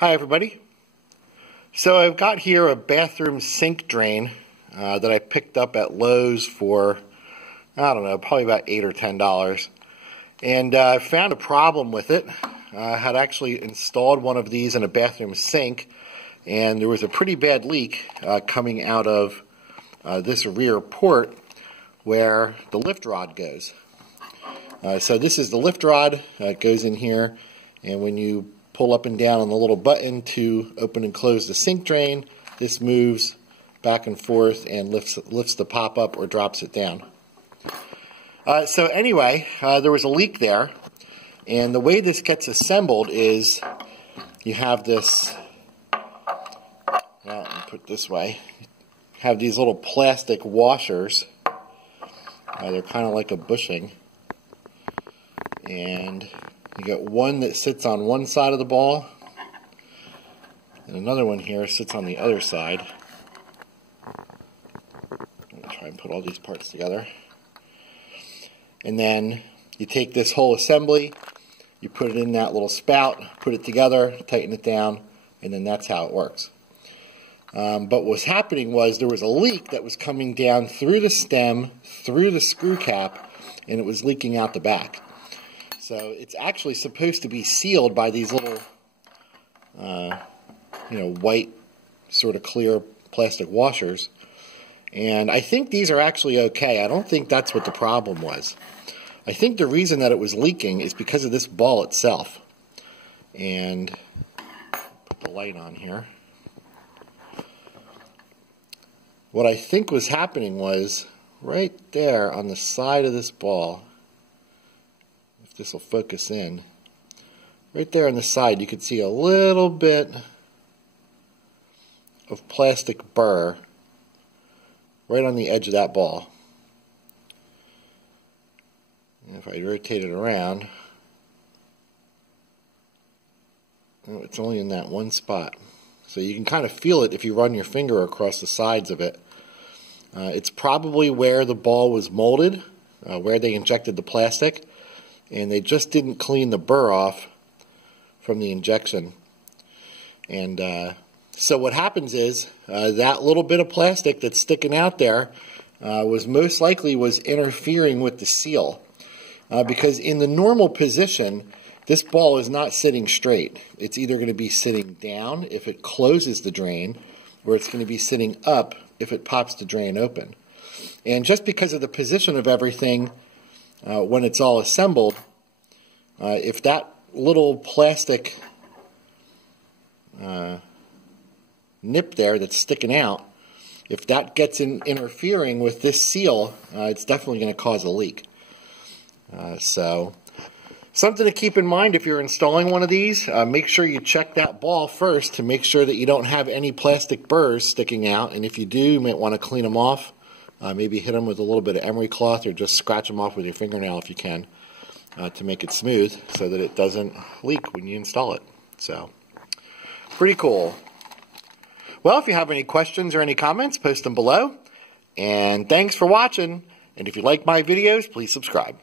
Hi everybody. So I've got here a bathroom sink drain that I picked up at Lowe's for, I don't know, probably about $8 or $10. And I found a problem with it. I had actually installed one of these in a bathroom sink, and there was a pretty bad leak coming out of this rear port where the lift rod goes. So this is the lift rod. It goes in here, and when you pull up and down on the little button to open and close the sink drain, this moves back and forth and lifts the pop up or drops it down. So anyway, there was a leak there, and the way this gets assembled is you have this, well, put it this way, have these little plastic washers. They're kind of like a bushing, and you got one that sits on one side of the ball, and another one here sits on the other side. I'm going to try and put all these parts together. And then you take this whole assembly, you put it in that little spout, put it together, tighten it down, and then that's how it works. But what was happening was there was a leak that was coming down through the stem, through the screw cap, and it was leaking out the back. So it's actually supposed to be sealed by these little, white, sort of clear plastic washers. And I think these are actually okay. I don't think that's what the problem was. I think the reason that it was leaking is because of this ball itself. And put the light on here. What I think was happening was right there on the side of this ball, if this will focus in, right there on the side you can see a little bit of plastic burr right on the edge of that ball. And if I rotate it around, it's only in that one spot. So you can kind of feel it if you run your finger across the sides of it. It's probably where the ball was molded, where they injected the plastic, and they just didn't clean the burr off from the injection. And so what happens is that little bit of plastic that's sticking out there was most likely interfering with the seal, because in the normal position this ball is not sitting straight. It's either going to be sitting down if it closes the drain, or it's going to be sitting up if it pops the drain open. And just because of the position of everything when it's all assembled, if that little plastic nip there that's sticking out, if that gets interfering with this seal, it's definitely going to cause a leak. So something to keep in mind if you're installing one of these. Make sure you check that ball first to make sure that you don't have any plastic burrs sticking out, and if you do, you might want to clean them off. Maybe hit them with a little bit of emery cloth, or just scratch them off with your fingernail if you can, to make it smooth so that it doesn't leak when you install it. So, pretty cool. Well, if you have any questions or any comments, post them below. And thanks for watching. And if you like my videos, please subscribe.